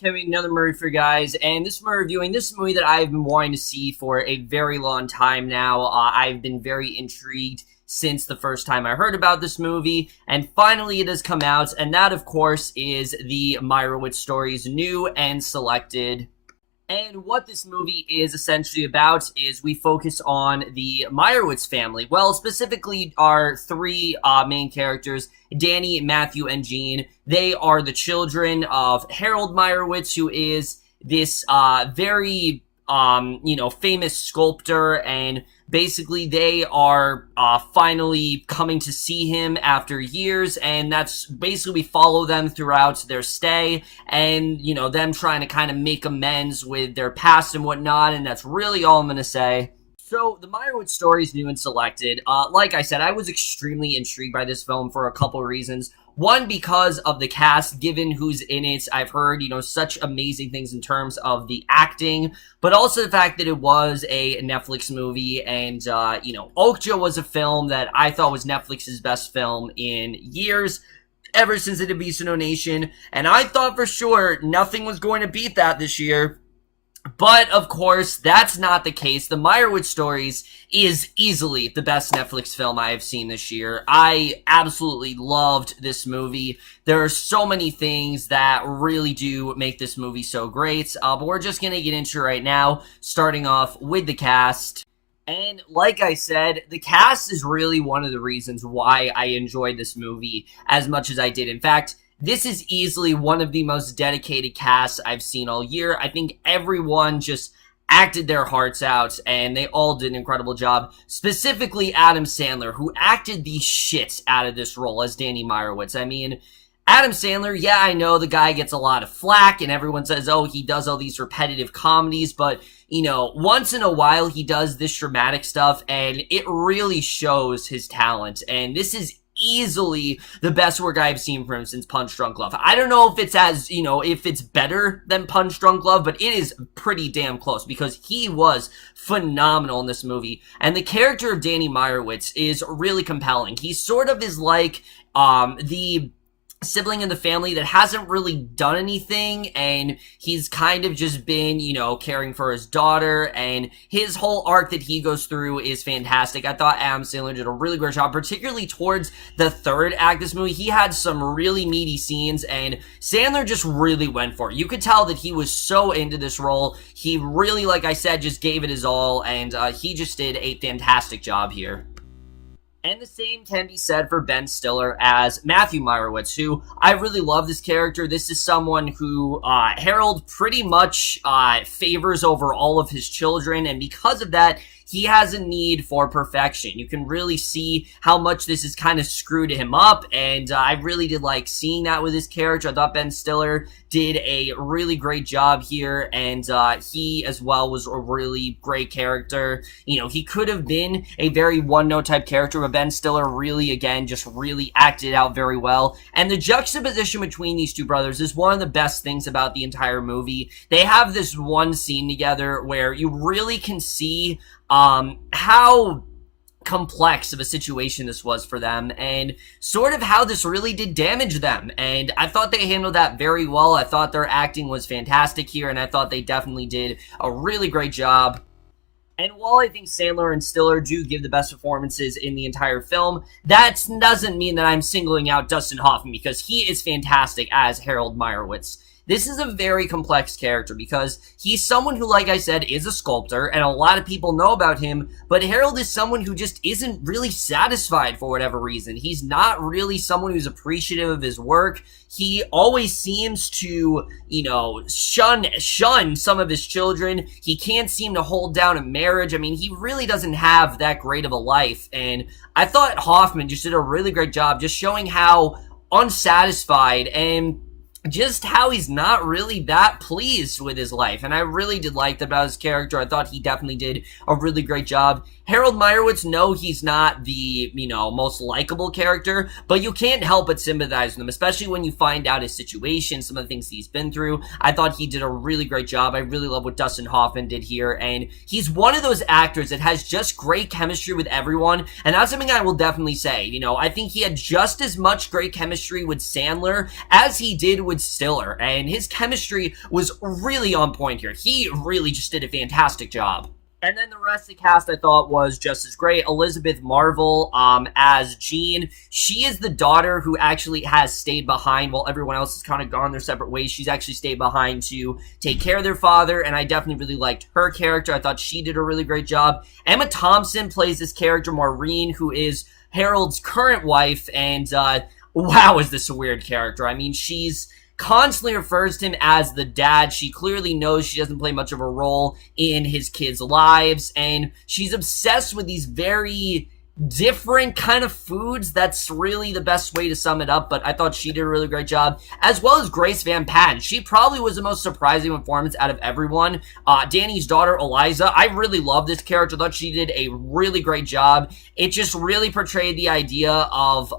Kevin, another movie for you guys, and this we're reviewing this movie that I've been wanting to see for a very long time now. I've been very intrigued since the first time I heard about this movie, and finally it has come out, and that, of course, is the Meyerowitz story's new and selected. And what this movie is essentially about is we focus on the Meyerowitz family. Well, specifically our three main characters, Danny, Matthew, and Jean. They are the children of Harold Meyerowitz, who is this very, famous sculptor, and basically they are finally coming to see him after years, and that's basically we follow them throughout their stay, and, them trying to kind of make amends with their past and whatnot, and that's really all I'm going to say. So, the Meyerowitz story is new and selected. Like I said, I was extremely intrigued by this film for a couple reasons. One, because of the cast, given who's in it. I've heard, such amazing things in terms of the acting, but also the fact that it was a Netflix movie, and, Okja was a film that I thought was Netflix's best film in years, ever since it had Beast No Nation, and I thought for sure nothing was going to beat that this year. But, of course, that's not the case. The Meyerowitz Stories is easily the best Netflix film I have seen this year. I absolutely loved this movie. There are so many things that really do make this movie so great, but we're just going to get into it right now, starting off with the cast. And like I said, the cast is really one of the reasons why I enjoyed this movie as much as I did. In fact, this is easily one of the most dedicated casts I've seen all year. I think everyone just acted their hearts out, and they all did an incredible job. Specifically, Adam Sandler, who acted the shit out of this role as Danny Meyerowitz. I mean, Adam Sandler, yeah, I know the guy gets a lot of flack, and everyone says, oh, he does all these repetitive comedies, but, once in a while he does this dramatic stuff, and it really shows his talent, and this is easily the best work I've seen from him since Punch Drunk Love. I don't know if it's if it's better than Punch Drunk Love, but it is pretty damn close because he was phenomenal in this movie. And the character of Danny Meyerowitz is really compelling. He sort of is like the sibling in the family that hasn't really done anything, and he's kind of just been, caring for his daughter, and his whole arc that he goes through is fantastic. I thought Adam Sandler did a really great job, particularly towards the third act of this movie. He had some really meaty scenes, and Sandler just really went for it. You could tell that he was so into this role. He really, like I said, just gave it his all, and he just did a fantastic job here. And the same can be said for Ben Stiller as Matthew Meyerowitz, who I really love this character. This is someone who Harold pretty much favors over all of his children, and because of that, he has a need for perfection. You can really see how much this has kind of screwed him up, and I really did like seeing that with his character. I thought Ben Stiller did a really great job here, and he as well was a really great character. He could have been a very one-note type character, but Ben Stiller really, again, just really acted out very well. And the juxtaposition between these two brothers is one of the best things about the entire movie. They have this one scene together where you really can see how complex of a situation this was for them, and sort of how this really did damage them, and I thought they handled that very well. I thought their acting was fantastic here, and I thought they definitely did a really great job. And while I think Sandler and Stiller do give the best performances in the entire film, that doesn't mean that I'm singling out Dustin Hoffman, because he is fantastic as Harold Meyerowitz. This is a very complex character because he's someone who, like I said, is a sculptor, and a lot of people know about him, but Harold is someone who just isn't really satisfied for whatever reason. He's not really someone who's appreciative of his work. He always seems to, shun some of his children. He can't seem to hold down a marriage. I mean, he really doesn't have that great of a life, and I thought Hoffman just did a really great job just showing how unsatisfied and just how he's not really that pleased with his life, and I really did like that about his character. I thought he definitely did a really great job. Harold Meyerowitz, no, he's not the, most likable character, but you can't help but sympathize with him, especially when you find out his situation, some of the things he's been through. I thought he did a really great job. I really love what Dustin Hoffman did here, and he's one of those actors that has just great chemistry with everyone, and that's something I will definitely say. I think he had just as much great chemistry with Sandler as he did with Stiller, and his chemistry was really on point here. He really just did a fantastic job. And then the rest of the cast I thought was just as great. Elizabeth Marvel as Jean. She is the daughter who actually has stayed behind while everyone else has kind of gone their separate ways. She's actually stayed behind to take care of their father, and I definitely really liked her character. I thought she did a really great job. Emma Thompson plays this character, Maureen, who is Harold's current wife, and wow, is this a weird character. I mean, she's constantly refers to him as the dad. She clearly knows she doesn't play much of a role in his kids' lives, and she's obsessed with these very different kind of foods. That's really the best way to sum it up, but I thought she did a really great job, as well as Grace Van Patten. She probably was the most surprising performance out of everyone. Danny's daughter, Eliza, I really love this character. I thought she did a really great job. It just really portrayed the idea of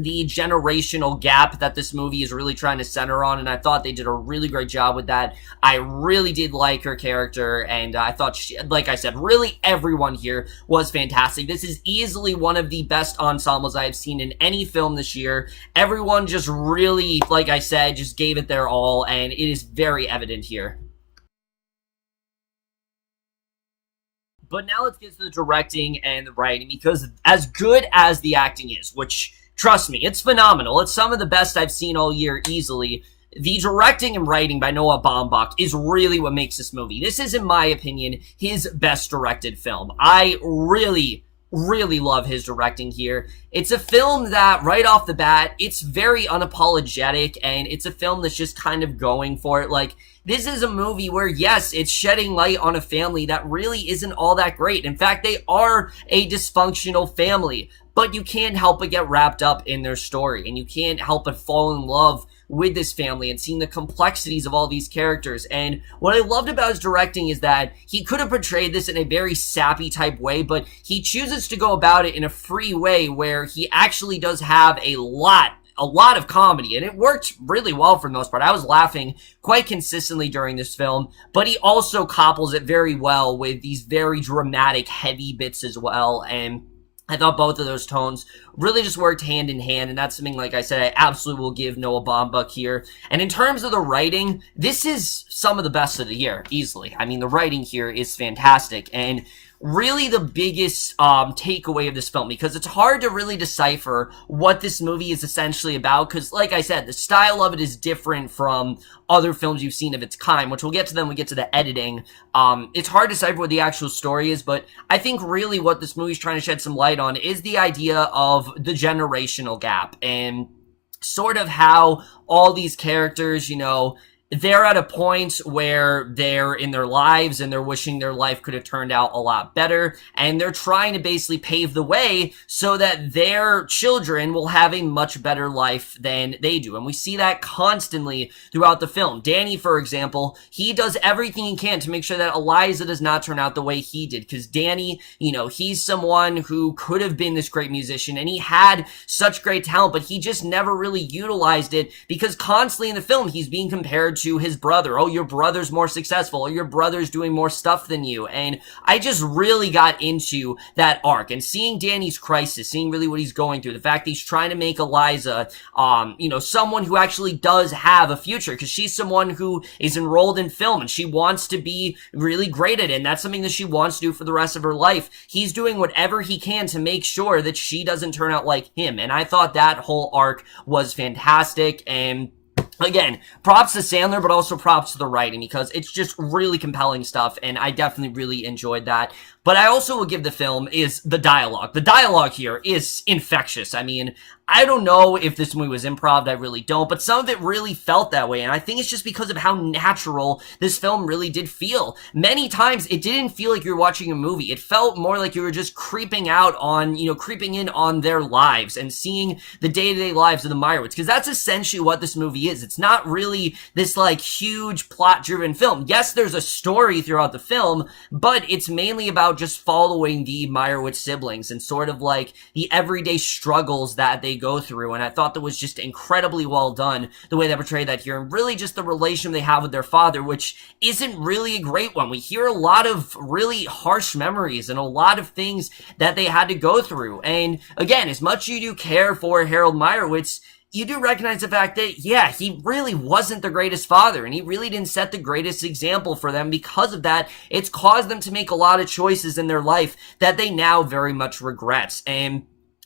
the generational gap that this movie is really trying to center on, and I thought they did a really great job with that. I really did like her character, and I thought she, like I said, really everyone here was fantastic. This is easily one of the best ensembles I have seen in any film this year. Everyone just really, like I said, just gave it their all, and it is very evident here. But now let's get to the directing and the writing, because as good as the acting is, which, trust me, it's phenomenal. It's some of the best I've seen all year, easily. The directing and writing by Noah Baumbach is really what makes this movie. This is, in my opinion, his best directed film. I really love his directing here. It's a film that, right off the bat, it's very unapologetic, and it's a film that's just kind of going for it. Like, this is a movie where, yes, it's shedding light on a family that really isn't all that great. In fact, they are a dysfunctional family, but you can't help but get wrapped up in their story, and you can't help but fall in love with this family and seeing the complexities of all these characters. And what I loved about his directing is that he could have portrayed this in a very sappy type way, but he chooses to go about it in a free way where he actually does have a lot of comedy, and it worked really well for the most part. I was laughing quite consistently during this film, but he also couples it very well with these very dramatic, heavy bits as well, and I thought both of those tones really just worked hand in hand, and that's something, like I said, I absolutely will give Noah Baumbach here. And in terms of the writing, this is some of the best of the year, easily. I mean, the writing here is fantastic, and really the biggest takeaway of this film, because it's hard to really decipher what this movie is essentially about, because, like I said, the style of it is different from other films you've seen of its kind, which we'll get to them when we get to the editing. It's hard to decipher what the actual story is, but I think really what this movie's trying to shed some light on is the idea of the generational gap, and sort of how all these characters, you know, they're at a point where they're in their lives and they're wishing their life could have turned out a lot better, and they're trying to basically pave the way so that their children will have a much better life than they do. And we see that constantly throughout the film. Danny, for example, he does everything he can to make sure that Eliza does not turn out the way he did, because Danny, you know, he's someone who could have been this great musician, and he had such great talent, but he just never really utilized it, because constantly in the film he's being compared to his brother. Oh, your brother's more successful, or your brother's doing more stuff than you. And I just really got into that arc, and seeing Danny's crisis, seeing really what he's going through, the fact that he's trying to make Eliza, you know, someone who actually does have a future, because she's someone who is enrolled in film, and she wants to be really great at it, and that's something that she wants to do for the rest of her life. He's doing whatever he can to make sure that she doesn't turn out like him, and I thought that whole arc was fantastic. And again, props to Sandler, but also props to the writing, because it's just really compelling stuff, and I definitely really enjoyed that. But I also will give the film is the dialogue. The dialogue here is infectious. I mean, I don't know if this movie was improv, I really don't, but some of it really felt that way, and I think it's just because of how natural this film really did feel. Many times, it didn't feel like you were watching a movie. It felt more like you were just creeping out on, you know, creeping in on their lives and seeing the day-to-day lives of the Meyerowitz, because that's essentially what this movie is. It's not really this, like, huge plot-driven film. Yes, there's a story throughout the film, but it's mainly about just following the Meyerowitz siblings and sort of, like, the everyday struggles that they go through, and I thought that was just incredibly well done, the way they portrayed that here, and really just the relation they have with their father, which isn't really a great one. We hear a lot of really harsh memories and a lot of things that they had to go through, and again, as much as you do care for Harold Meyerowitz, you do recognize the fact that, yeah, he really wasn't the greatest father, and he really didn't set the greatest example for them. Because of that, it's caused them to make a lot of choices in their life that they now very much regret. And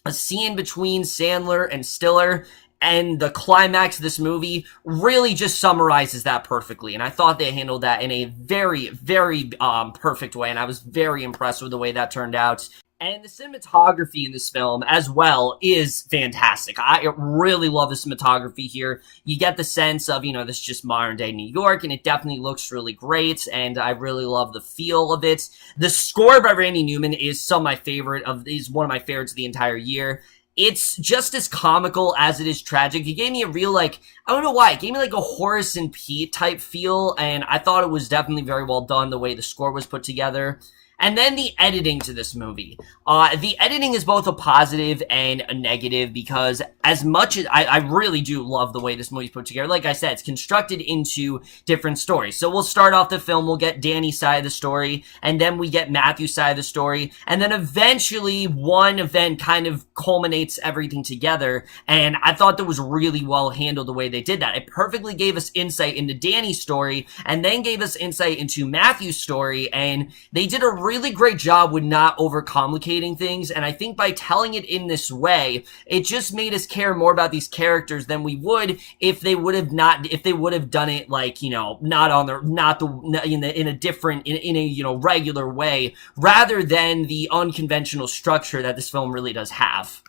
a scene between Sandler and Stiller and the climax of this movie really just summarizes that perfectly. And I thought they handled that in a very, very perfect way, and I was very impressed with the way that turned out. And the cinematography in this film as well is fantastic. I really love the cinematography here. You get the sense of, this is just modern day New York, and it definitely looks really great, and I really love the feel of it. The score by Randy Newman is one of my favorites of the entire year. It's just as comical as it is tragic. It gave me a real, I don't know why, it gave me like a Horace and Pete type feel, and I thought it was definitely very well done the way the score was put together. And then the editing to this movie. The editing is both a positive and a negative, because as much as I really do love the way this movie's put together, like I said, it's constructed into different stories. So we'll start off the film, we'll get Danny's side of the story, and then we get Matthew's side of the story, and then eventually one event kind of culminates everything together, and I thought that was really well handled the way they did that. It perfectly gave us insight into Danny's story, and then gave us insight into Matthew's story, and they did a really great job with not overcomplicating things. And I think by telling it in this way, it just made us care more about these characters than we would if they would have done it in a different, regular way, rather than the unconventional structure that this film really does have.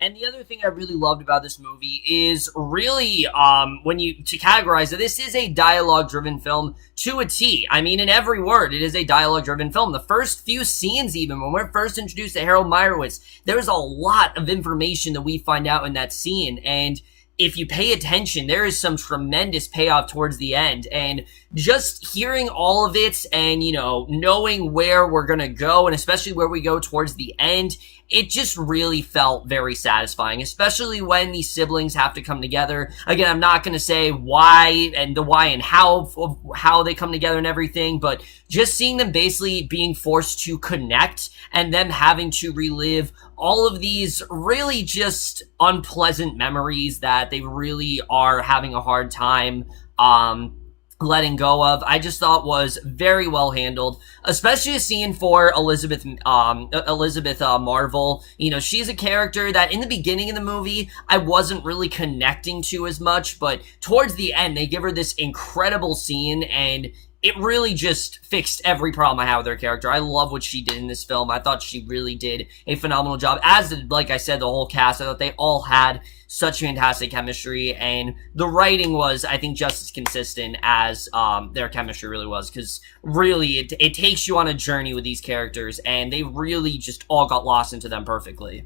And the other thing I really loved about this movie is really, to categorize it, this is a dialogue-driven film to a T. I mean, in every word, it is a dialogue-driven film. The first few scenes, even, when we're first introduced to Harold Meyerowitz, there's a lot of information that we find out in that scene, and if you pay attention, there is some tremendous payoff towards the end, and just hearing all of it and, knowing where we're gonna go, and especially where we go towards the end, it just really felt very satisfying, especially when these siblings have to come together. Again, I'm not going to say why and how they come together and everything, but just seeing them basically being forced to connect and them having to relive all of these really just unpleasant memories that they really are having a hard time letting go of, I just thought was very well handled, especially a scene for Elizabeth Marvel. She's a character that in the beginning of the movie I wasn't really connecting to as much, but towards the end they give her this incredible scene, and it really just fixed every problem I had with her character. I love what she did in this film. I thought she really did a phenomenal job. As did, like I said, the whole cast. I thought they all had such fantastic chemistry, and the writing was, I think, just as consistent as their chemistry really was, because really it takes you on a journey with these characters, and they really just all got lost into them perfectly.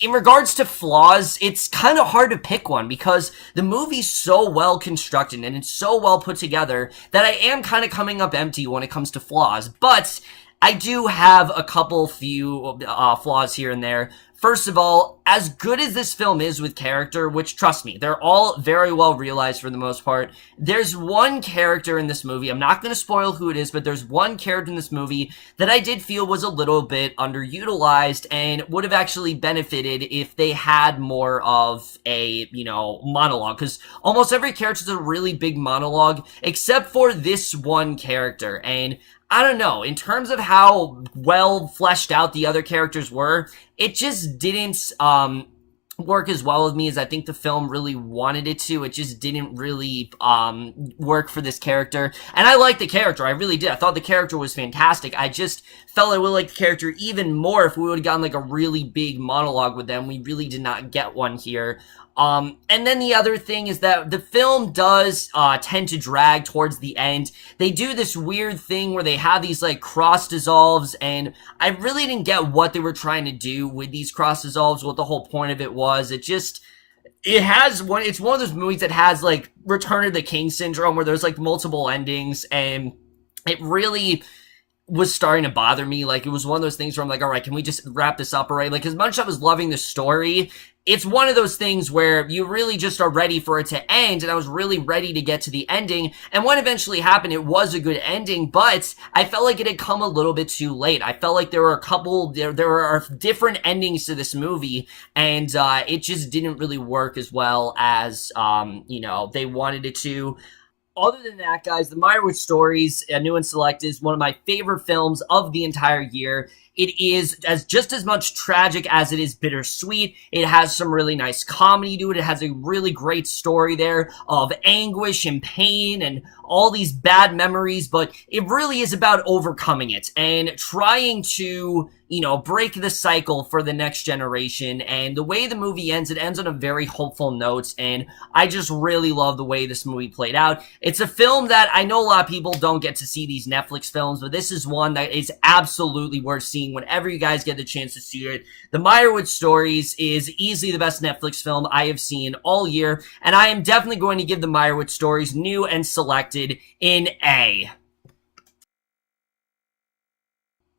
In regards to flaws, it's kind of hard to pick one because the movie's so well constructed and it's so well put together that I am kind of coming up empty when it comes to flaws. But I do have a few flaws here and there. First of all, as good as this film is with character, which, trust me, they're all very well realized for the most part, there's one character in this movie, I'm not going to spoil who it is, but there's one character in this movie that I did feel was a little bit underutilized and would have actually benefited if they had more of a, monologue, because almost every character is a really big monologue, except for this one character, and I don't know, in terms of how well fleshed out the other characters were, it just didn't work as well with me as I think the film really wanted it to. It just didn't really work for this character. And I liked the character, I really did. I thought the character was fantastic. I just felt I would like the character even more if we would have gotten like a really big monologue with them. We really did not get one here. And then the other thing is that the film does tend to drag towards the end. They do this weird thing where they have these like cross dissolves, and I really didn't get what they were trying to do with these cross dissolves, what the whole point of it was. It's one of those movies that has like Return of the King syndrome, where there's like multiple endings, and it really was starting to bother me. Like, it was one of those things where I'm like, all right, can we just wrap this up already? Like, as much as I was loving the story, it's one of those things where you really just are ready for it to end, and I was really ready to get to the ending, and what eventually happened, it was a good ending, but I felt like it had come a little bit too late. I felt like there were there are different endings to this movie, and it just didn't really work as well as, they wanted it to. Other than that, guys, the Meyerowitz Stories, New and Select, is one of my favorite films of the entire year. It is just as much tragic as it is bittersweet. It has some really nice comedy to it. It has a really great story there of anguish and pain and all these bad memories, but it really is about overcoming it and trying to, break the cycle for the next generation. And the way the movie ends, it ends on a very hopeful note, and I just really love the way this movie played out. It's a film that I know a lot of people don't get to see these Netflix films, but this is one that is absolutely worth seeing whenever you guys get the chance to see it. The Meyerowitz Stories is easily the best Netflix film I have seen all year, and I am definitely going to give the Meyerowitz Stories New and Selected in A.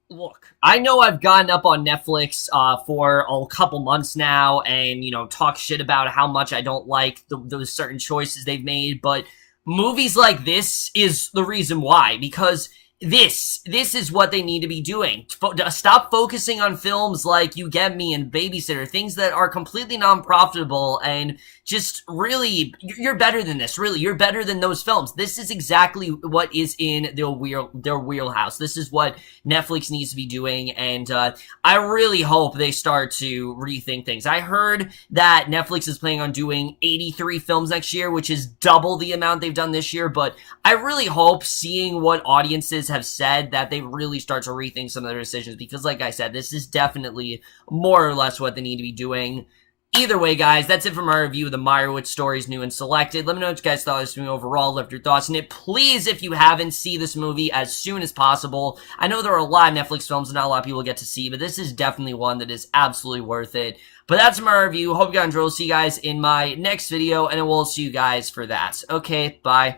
Look, I know I've gotten up on Netflix for a couple months now and, talk shit about how much I don't like those certain choices they've made, but movies like this is the reason why, because this is what they need to be doing. Stop focusing on films like You Get Me and Babysitter, things that are completely non-profitable, and just really, you're better than this, really. You're better than those films. This is exactly what is in their wheelhouse. This is what Netflix needs to be doing, and I really hope they start to rethink things. I heard that Netflix is planning on doing 83 films next year, which is double the amount they've done this year, but I really hope, seeing what audiences have said, that they really start to rethink some of their decisions, because like I said, this is definitely more or less what they need to be doing. Either way, guys, that's it from our review of the Meyerowitz Stories New and Selected. Let me know what you guys thought of this movie overall. Left your thoughts on it. Please, if you haven't, see this movie as soon as possible. I know there are a lot of Netflix films that not a lot of people get to see, but this is definitely one that is absolutely worth it. But that's my review. Hope you guys enjoyed. We'll see you guys in my next video, and I will see you guys for that. Okay, bye.